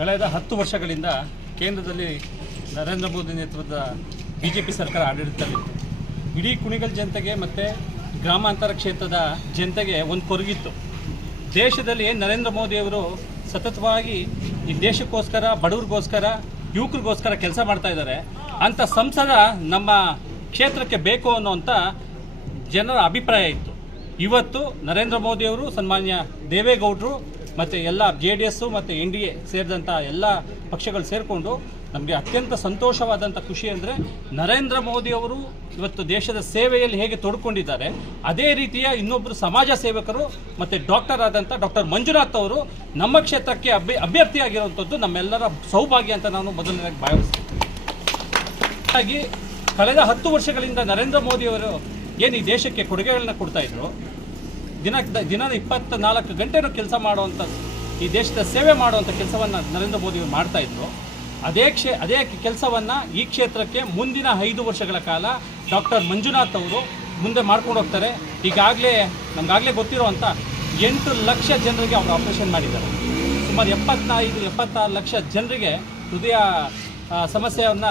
ಕಳೆದ 10 ವರ್ಷಗಳಿಂದ ಕೇಂದ್ರದಲ್ಲಿ ನರೇಂದ್ರ ಮೋದಿ ನೇತೃತ್ವದ ಬಿಜೆಪಿ ಸರ್ಕಾರ ಆಡಳಿತದಲ್ಲಿತ್ತು. ಇಡೀ ಕುಣಿಗಲ್ ಜನತೆಗೆ ಮತ್ತು ಗ್ರಾಮಾಂತರ ಕ್ಷೇತ್ರದ ಜನತೆಗೆ ಒಂದು ಕೊರಗಿತ್ತು. ದೇಶದಲ್ಲಿ ನರೇಂದ್ರ ಮೋದಿಯವರು ಸತತವಾಗಿ ಈ ದೇಶಕ್ಕೋಸ್ಕರ, ಬಡವರಿಗೋಸ್ಕರ, ಯುವಕರಿಗೋಸ್ಕರ ಕೆಲಸ ಮಾಡ್ತಾ ಇದ್ದಾರೆ. ಅಂಥ ಸಂಸದ ನಮ್ಮ ಕ್ಷೇತ್ರಕ್ಕೆ ಬೇಕು ಅನ್ನೋಂಥ ಜನರ ಅಭಿಪ್ರಾಯ ಇತ್ತು. ಇವತ್ತು ನರೇಂದ್ರ ಮೋದಿಯವರು, ಸನ್ಮಾನ್ಯ ದೇವೇಗೌಡರು ಮತ್ತು ಎಲ್ಲ JDS ಮತ್ತು NDA ಸೇರಿದಂಥ ಎಲ್ಲ ಪಕ್ಷಗಳು ಸೇರಿಕೊಂಡು ನಮಗೆ ಅತ್ಯಂತ ಸಂತೋಷವಾದಂಥ ಖುಷಿ ಅಂದರೆ ನರೇಂದ್ರ ಮೋದಿಯವರು ಇವತ್ತು ದೇಶದ ಸೇವೆಯಲ್ಲಿ ಹೇಗೆ ತೊಡ್ಕೊಂಡಿದ್ದಾರೆ, ಅದೇ ರೀತಿಯ ಇನ್ನೊಬ್ಬರು ಸಮಾಜ ಸೇವಕರು ಮತ್ತು ಡಾಕ್ಟರ್ ಆದಂಥ ಡಾಕ್ಟರ್ ಮಂಜುನಾಥ್ ಅವರು ನಮ್ಮ ಕ್ಷೇತ್ರಕ್ಕೆ ಅಭ್ಯರ್ಥಿಯಾಗಿರುವಂಥದ್ದು ನಮ್ಮೆಲ್ಲರ ಸೌಭಾಗ್ಯ ಅಂತ ನಾನು ಮೊದಲನೇದಾಗಿ ಭಾವಿಸ್ತೀನಿ. ಹಾಗಾಗಿ ಕಳೆದ 10 ವರ್ಷಗಳಿಂದ ನರೇಂದ್ರ ಮೋದಿಯವರು ಏನು ಈ ದೇಶಕ್ಕೆ ಕೊಡುಗೆಗಳನ್ನ ಕೊಡ್ತಾಯಿದ್ರು, ದಿನದ 24 ಗಂಟೆನೂ ಕೆಲಸ ಮಾಡುವಂಥ, ಈ ದೇಶದ ಸೇವೆ ಮಾಡುವಂಥ ಕೆಲಸವನ್ನು ನರೇಂದ್ರ ಮೋದಿಯವರು ಮಾಡ್ತಾಯಿದ್ರು. ಅದೇ ಕೆಲಸವನ್ನು ಈ ಕ್ಷೇತ್ರಕ್ಕೆ ಮುಂದಿನ 5 ವರ್ಷಗಳ ಕಾಲ ಡಾಕ್ಟರ್ ಮಂಜುನಾಥ್ ಅವರು ಮುಂದೆ ಮಾಡ್ಕೊಂಡು ಹೋಗ್ತಾರೆ. ನಮಗಾಗಲೇ ಗೊತ್ತಿರುವಂಥ 8 ಲಕ್ಷ ಜನರಿಗೆ ಅವರು ಆಪರೇಷನ್ ಮಾಡಿದ್ದಾರೆ. ಸುಮಾರು 75-76 ಲಕ್ಷ ಜನರಿಗೆ ಹೃದಯ ಸಮಸ್ಯೆಯನ್ನು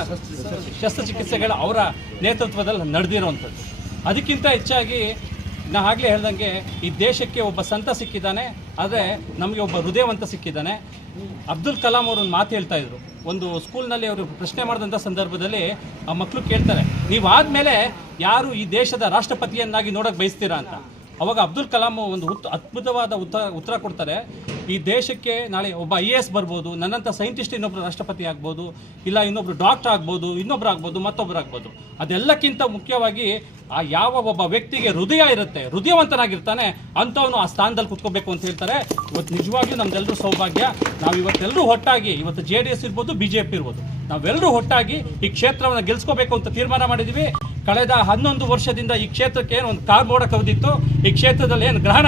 ಶಸ್ತ್ರಚಿಕಿತ್ಸೆಗಳು ಅವರ ನೇತೃತ್ವದಲ್ಲಿ ನಡೆದಿರುವಂಥದ್ದು. ಅದಕ್ಕಿಂತ ಹೆಚ್ಚಾಗಿ ನಾ ಆಗಲೇ ಹೇಳ್ದಂಗೆ ಈ ದೇಶಕ್ಕೆ ಒಬ್ಬ ಸಂತ ಸಿಕ್ಕಿದ್ದಾನೆ, ಆದರೆ ನಮಗೆ ಒಬ್ಬ ಹೃದಯವಂತ ಸಿಕ್ಕಿದ್ದಾನೆ. ಅಬ್ದುಲ್ ಕಲಾಂ ಅವರು ಒಂದು ಮಾತು ಹೇಳ್ತಾ ಇದ್ರು. ಒಂದು ಸ್ಕೂಲ್ನಲ್ಲಿ ಅವರು ಪ್ರಶ್ನೆ ಮಾಡಿದಂಥ ಸಂದರ್ಭದಲ್ಲಿ ಆ ಮಕ್ಕಳು ಕೇಳ್ತಾರೆ, ನೀವು ಆದಮೇಲೆ ಯಾರು ಈ ದೇಶದ ರಾಷ್ಟ್ರಪತಿಯನ್ನಾಗಿ ನೋಡೋಕೆ ಬಯಸ್ತೀರಾ ಅಂತ. ಅವಾಗ ಅಬ್ದುಲ್ ಕಲಾಂ ಒಂದು ಅದ್ಭುತವಾದ ಉತ್ತರ ಕೊಡ್ತಾರೆ. ಈ ದೇಶಕ್ಕೆ ನಾಳೆ ಒಬ್ಬ IAS ಬರ್ಬೋದು, ನನ್ನಂಥ ಸೈಂಟಿಸ್ಟ್ ಇನ್ನೊಬ್ರು ರಾಷ್ಟ್ರಪತಿ ಆಗ್ಬೋದು, ಇಲ್ಲ ಇನ್ನೊಬ್ರು ಡಾಕ್ಟರ್ ಆಗ್ಬೋದು, ಇನ್ನೊಬ್ರು ಆಗ್ಬೋದು, ಮತ್ತೊಬ್ರು ಆಗ್ಬೋದು. ಅದೆಲ್ಲಕ್ಕಿಂತ ಮುಖ್ಯವಾಗಿ ಆ ಯಾವ ಒಬ್ಬ ವ್ಯಕ್ತಿಗೆ ಹೃದಯ ಇರುತ್ತೆ, ಹೃದಯವಂತನಾಗಿರ್ತಾನೆ, ಅಂಥವನು ಆ ಸ್ಥಾನದಲ್ಲಿ ಕುತ್ಕೋಬೇಕು ಅಂತ ಹೇಳ್ತಾರೆ. ಇವತ್ತು ನಿಜವಾಗಿಯೂ ನಮ್ದೆಲ್ಲರೂ ಸೌಭಾಗ್ಯ. ನಾವು ಇವತ್ತೆಲ್ಲರೂ ಒಟ್ಟಾಗಿ, ಇವತ್ತು JDS ಇರ್ಬೋದು, BJP ಇರ್ಬೋದು, ನಾವೆಲ್ಲರೂ ಒಟ್ಟಾಗಿ ಈ ಕ್ಷೇತ್ರವನ್ನು ಗೆಲ್ಸ್ಕೋಬೇಕು ಅಂತ ತೀರ್ಮಾನ ಮಾಡಿದ್ವಿ. ಕಳೆದ 11 ವರ್ಷದಿಂದ ಈ ಕ್ಷೇತ್ರಕ್ಕೆ ಏನು ಒಂದು ಕಾರ್ಮೋಡ ಕವಿದಿತ್ತು, ಈ ಕ್ಷೇತ್ರದಲ್ಲಿ ಏನು ಗ್ರಹಣ